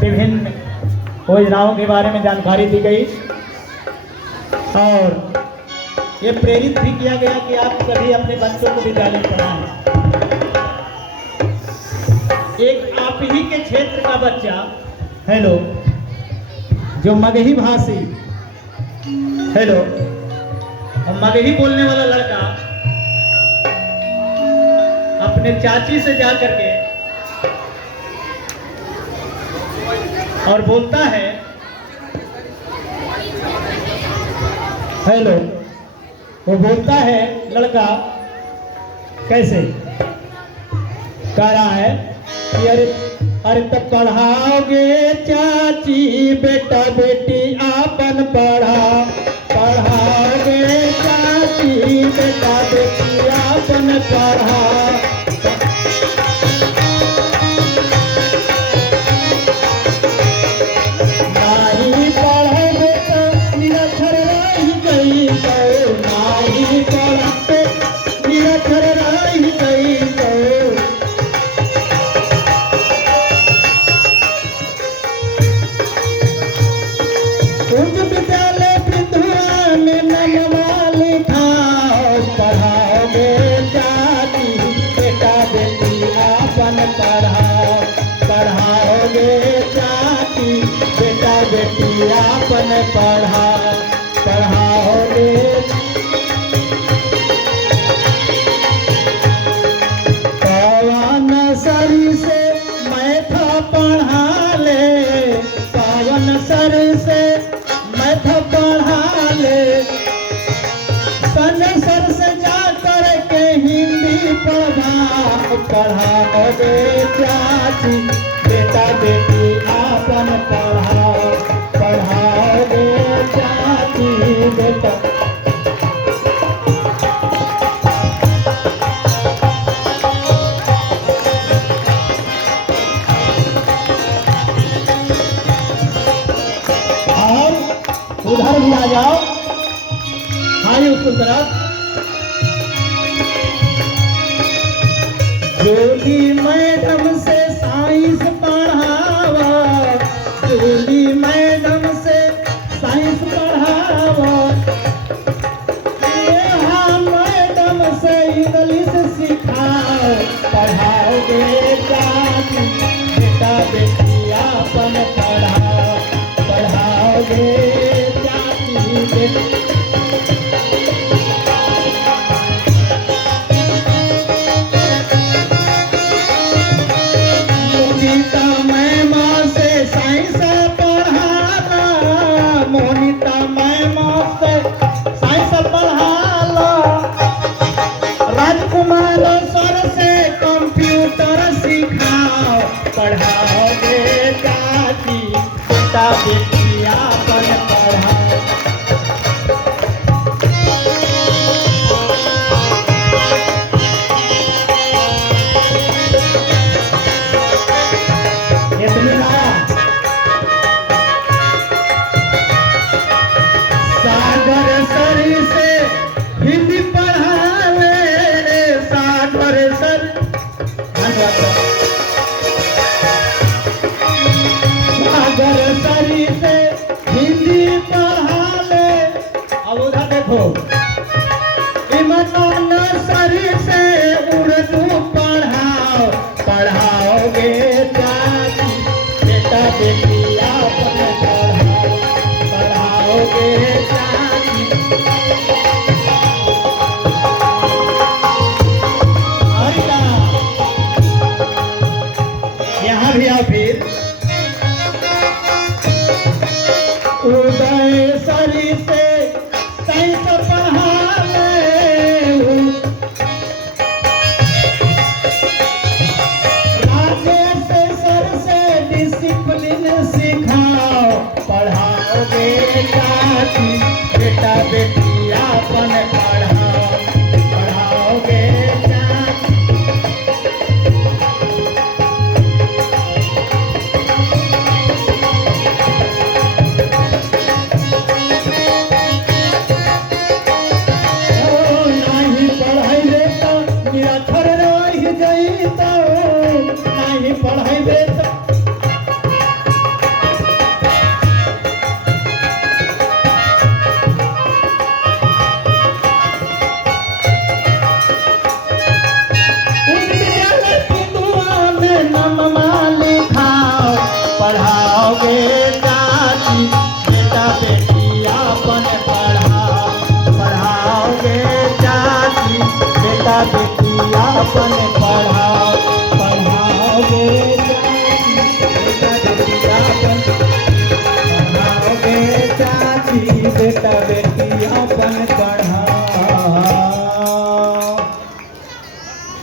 विभिन्न योजनाओं के बारे में जानकारी दी गई और ये प्रेरित भी किया गया कि आप सभी अपने बच्चों को विद्यालय पढ़ाएं। एक आप ही के क्षेत्र का बच्चा हेलो जो मगही भाषी हेलो और मगही बोलने वाला लड़का अपने चाची से जा करके और बोलता है हेलो, वो बोलता है लड़का कैसे कह रहा है कि अरे अरे तब पढ़ाओगे चाची बेटा बेटी आपन पढ़ाओगे चाची बेटा बेटी आपन पढ़ा। आपन पढ़ाओगे पवन सर से मैथ पढ़ा ले पवन सर से मैथ पढ़ा ले सन सर से जा कर के हिंदी पढ़ाओगे चाची बेटा बेटी आपन पढ़ाओगे चाची बेटा। और उधर भी आ जाओ हाई उसकी तरफ जोली मैडम से साइंस पढ़ावा जोली मैडम से साइंस पढ़ावा मैडम से इंग्लिश सिखाओ पढ़ाओगे चाची बेटा बेटी आपन पढ़ाओगे चाची बेटी। पढ़ाओगे चाची बेटा बेटी आपन सागर सर से हिंदी पढ़ावे सागर सर सरी से हिंदी पढ़ा ले। अब उधर देखो इमरान सरी से उर्दू पढ़ाओगे चाची बेटा बेटी आपन पढ़ाओगे चाची। यहाँ भी आओ फिर उदय सरी से साइंस पढ़ा ले राजेश सर से डिसिप्लिन सिखाओ पढ़ाओगे चाची बेटा बेटी आपन पढ़ाओगे चाची। बेटा